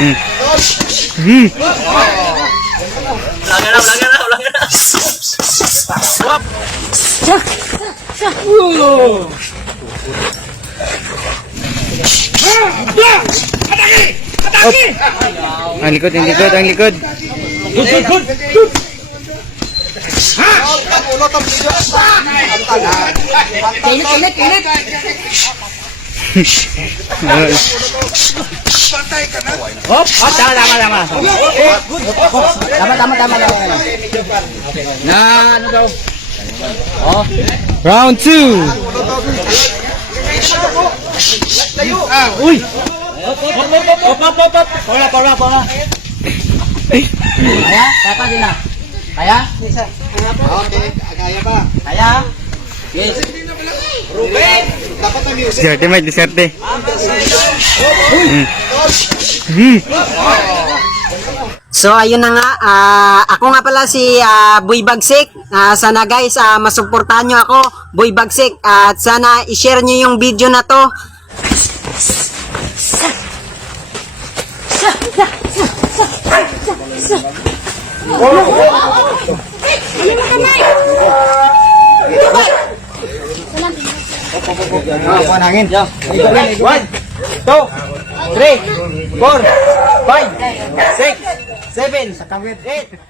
Ang likod, ang likod, ang likod. Good. Kilit. Hop, tama. Tama. Na, ano daw? Oh. Round 2. Uy! Hop. Para. Kaya? Kaya din na. Kaya? Okay, kaya ba? Kaya? Yes. Ruben! Dapat ang music. Diserte, may diserte. So ayun na nga, ako nga pala si Boy Bagsik. Sana guys, masuportahan nyo ako, Boy Bagsik. At sana i-share nyo yung video na to. Panangin. 1, 2, 3, 4, 5, 6, 7, 8.